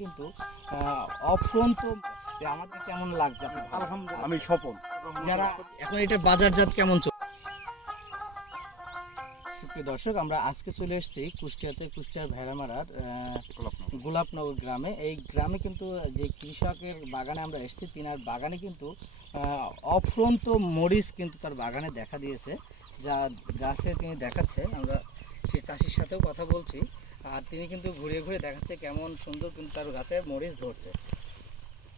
কিন্তু অফ্রন্ত আমাদের কেমন লাগছে আলহামদুলিল্লাহ আমি সফল। যারা এখন এটা বাজারজাত কেমন চলছে? সুপ্রিয় দর্শক, আমরা আজকে চলে এসেছি কুষ্টিয়ার ভেড়ামারার গোলাপনগর গ্রামে। এই গ্রামে কিন্তু যে কৃষকের বাগানে আমরা এসেছি, তিনার বাগানে কিন্তু অফ্রন্ত মরিচ কিন্তু তার বাগানে দেখা দিয়েছে, যা গাছে তিনি দেখাচ্ছে। আমরা সেই চাষির সাথেও কথা বলছি, আর তিনি কিন্তু ঘুরিয়ে ঘুরে দেখাচ্ছে কেমন সুন্দর কিন্তু তার গাছে মরিচ ধরছে।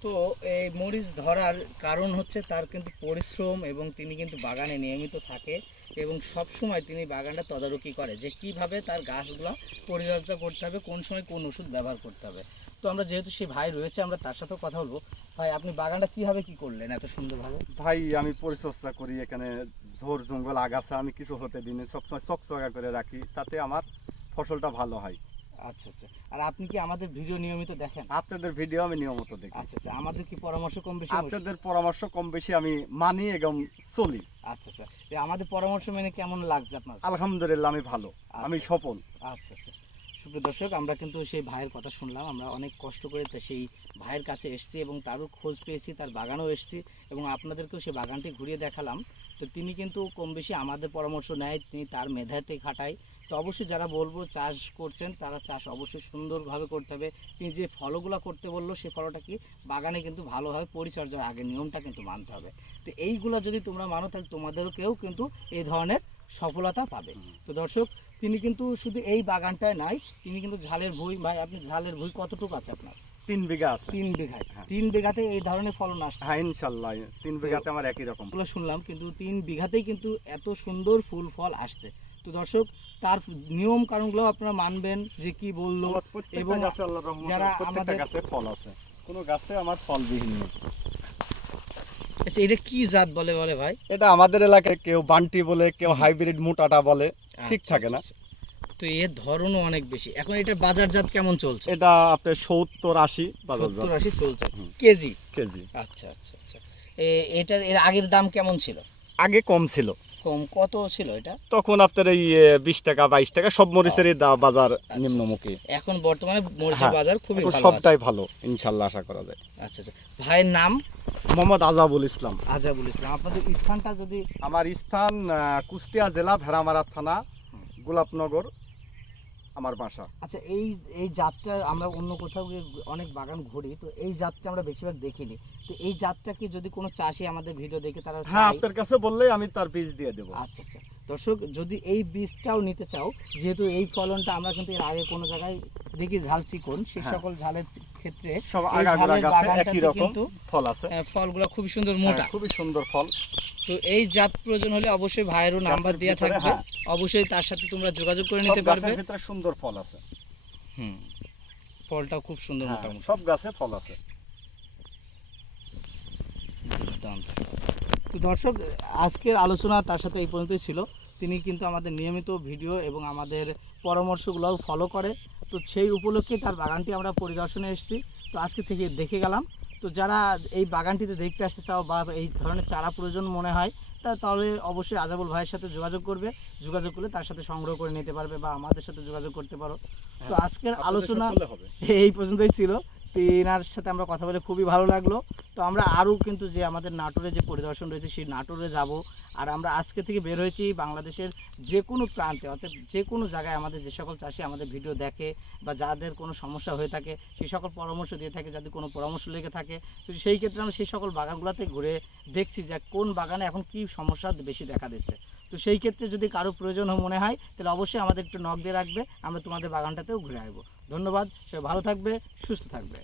তো এই মরিচ ধরার কারণ হচ্ছে তার কিন্তু পরিশ্রম, এবং তিনি কিন্তু বাগানে নিয়মিত থাকে এবং সব সময় তিনি বাগানটা তদারকি করে যে কিভাবে তার গাছগুলো পরিচর্যা করতে হবে, কোন সময় কোন ওষুধ ব্যবহার করতে হবে। তো আমরা যেহেতু সেই ভাই রয়েছে, আমরা তার সাথেও কথা বলবো। ভাই, আপনি বাগানটা কিভাবে কি করলেন এত সুন্দরভাবে? ভাই, আমি পরিচর্যা করি, এখানে ঝোড় জঙ্গল আগাছা আমি কিছু হতে দিই, সবসময় চকচকা করে রাখি, তাতে আমার ফসলটা ভালো হয়। আচ্ছা আচ্ছা। আর আপনি কি আমাদের ভিডিও নিয়মিত দেখেন? আপনাদের ভিডিও আমি নিয়মিত দেখি। আচ্ছা আচ্ছা। আমাদের কি পরামর্শ কম বেশি? আপনাদের পরামর্শ কম বেশি আমি মানি এবং চলি। আচ্ছা আচ্ছা। আমাদের পরামর্শ মেনে কেমন লাগছে আপনার? আলহামদুলিল্লাহ আমি ভালো, আমি সফল। আচ্ছা আচ্ছা। সুপ্রিয় দর্শক, আমরা কিন্তু সেই ভাইয়ের কথা শুনলাম। আমরা অনেক কষ্ট করে সেই ভাইয়ের কাছে এসেছি এবং তারও খোঁজ পেয়েছি, তার বাগানেও এসেছি এবং আপনাদেরকেও সেই বাগানটি ঘুরিয়ে দেখালাম। তো তিনি কিন্তু কম বেশি আমাদের পরামর্শ নেয়, তিনি তার মেধাতে খাটায়। তো অবশ্যই যারা বলবো চাষ করছেন, তারা চাষ অবশ্যই সুন্দরভাবে করতে হবে। তিনি যে ফলগুলো করতে বললো, সেই ফলটা কি বাগানে কিন্তু ভালোভাবে পরিচর্যার আগে নিয়মটা কিন্তু মানতে হবে। তো এইগুলো যদি তোমরা মানো, তাহলে তোমাদেরকেও কিন্তু এই ধরনের সফলতা পাবে। তো দর্শক, তিনি কিন্তু শুধু এই বাগানটায় নাই, তিনি কিন্তু ঝালের ভুঁই। ভাই, আপনি ঝালের ভুঁই কতটুকু আছে আপনার? 3 বিঘা আছে। 3 বিঘায়? 3 বিঘাতে এই ধরনের ফলন আসছে? হ্যাঁ, ইনশাল্লাহ 3 বিঘাতে আমার একই রকম শুনলাম, কিন্তু 3 বিঘাতেই কিন্তু এত সুন্দর ফুল ফল আসছে। তো দর্শক, তার নিয়ম কারণগুলো আপনারা মানবেন যে কি বললো, এবং যারা আমাদের গাছে ফল আছে, কোনো গাছে আমার ফল বিহীন নেই। আচ্ছা, এটা কি জাত বলে ভাই? এটা আমাদের এলাকায় কেউ বান্টি বলে, কেউ হাইব্রিড মোটাটা বলে, ঠিক থাকে না। তো এর ধরনও অনেক বেশি। এখন এটার বাজারজাত কেমন চলছে? এটা আপনার 70-80 70-80 চলছে কেজি? কেজি। আচ্ছা আচ্ছা আচ্ছা। এটার এর আগের দাম কেমন ছিল? আগে কম ছিল। কম কত ছিল এটা? তখন আপনার এই 20 টাকা 22 টাকা সব মরিচেরই বাজার নিম্নমুখী। এখন বর্তমানে মরিচের বাজার খুবই ভালো, সবটাই ভালো ইনশাআল্লাহ, আশা করা যায়। আচ্ছা আচ্ছা। ভাইয়ের নাম? মোহাম্মদ আজাবুল ইসলাম। আজাবুল ইসলাম। আপনাদের স্থানটা যদি? আমার স্থান কুষ্টিয়া জেলা ভেড়ামারা থানা, গোলাপনগর আমার বাসা। আচ্ছা, এই জাতটা আমরা অন্য কোথাও গিয়ে অনেক বাগান ঘুরি, তো এই জাতটা আমরা বেশিরভাগ দেখিনি। তো এই জাতটা কি যদি কোনো চাষি আমাদের ভিডিও দেখে তারা? হ্যাঁ, আপনার কাছে বললেই আমি তার বীজ দিয়ে দেবো। আচ্ছা আচ্ছা। দর্শক, যদি এই বীজটাও নিতে চাও, যেহেতু এই ফলনটা আমরা কিন্তু এর আগে কোনো জায়গায় দেখি ঝাল চিকন, সেই সকল ঝালের ক্ষেত্রে সব আগাগোড়া গাছে একই রকম ফল আছে। ফলগুলো খুব সুন্দর মোটা, খুবই সুন্দর ফল। তো এই জাত প্রয়োজন হলে অবশ্যই ভাইয়েরও নাম্বার দেওয়া থাকবে, অবশ্যই তার সাথে তোমরা যোগাযোগ করে নিতে পারবে। ভিতরে সুন্দর ফল আছে। ফলটাও খুব সুন্দর, মোটামুটি সব গাছে ফল আছে। তো দর্শক, আজকের আলোচনা তার সাথে এই পর্যন্তই ছিল। তিনি কিন্তু আমাদের নিয়মিত ভিডিও এবং আমাদের পরামর্শগুলোও ফলো করে। তো সেই উপলক্ষে তার বাগানটি আমরা পরিদর্শনে এসেছি, তো আজকে থেকে দেখে গেলাম। তো যারা এই বাগানটিতে দেখতে আসতে চাও বা এই ধরনের চারা প্রয়োজন মনে হয়, তাহলে অবশ্যই আজাবুল ভাইয়ের সাথে যোগাযোগ করবে। যোগাযোগ করলে তার সাথে সংগ্রহ করে নিতে পারবে, বা আমাদের সাথে যোগাযোগ করতে পারো। তো আজকের আলোচনা এই পর্যন্তই ছিল। তিনার সাথে আমরা কথা বলে খুবই ভালো লাগলো। তো আমরা আরও কিন্তু যে আমাদের নাটোরে যে পরিদর্শন রয়েছে, সেই নাটোরে যাব। আর আমরা আজকে থেকে বের হয়েছি বাংলাদেশের যে কোনো প্রান্তে, অর্থাৎ যে কোনো জায়গায় আমাদের যে সকল চাষি আমাদের ভিডিও দেখে বা যাদের কোনো সমস্যা হয়ে থাকে, সেই সকল পরামর্শ দিয়ে থাকে। যাদের কোনো পরামর্শ লেগে থাকে, তো সেই ক্ষেত্রে আমরা সেই সকল বাগানগুলোতে ঘুরে দেখছি যে কোন বাগানে এখন কী সমস্যা বেশি দেখা দিচ্ছে। তো সেই ক্ষেত্রে যদি কারো প্রয়োজন মনে হয়, তাহলে অবশ্যই আমাদের একটু নক দিয়ে রাখবে, আমরা তোমাদের বাগানটাতেও ঘুরে আসবো। ধন্যবাদ। সবাই ভালো থাকবে, সুস্থ থাকবে।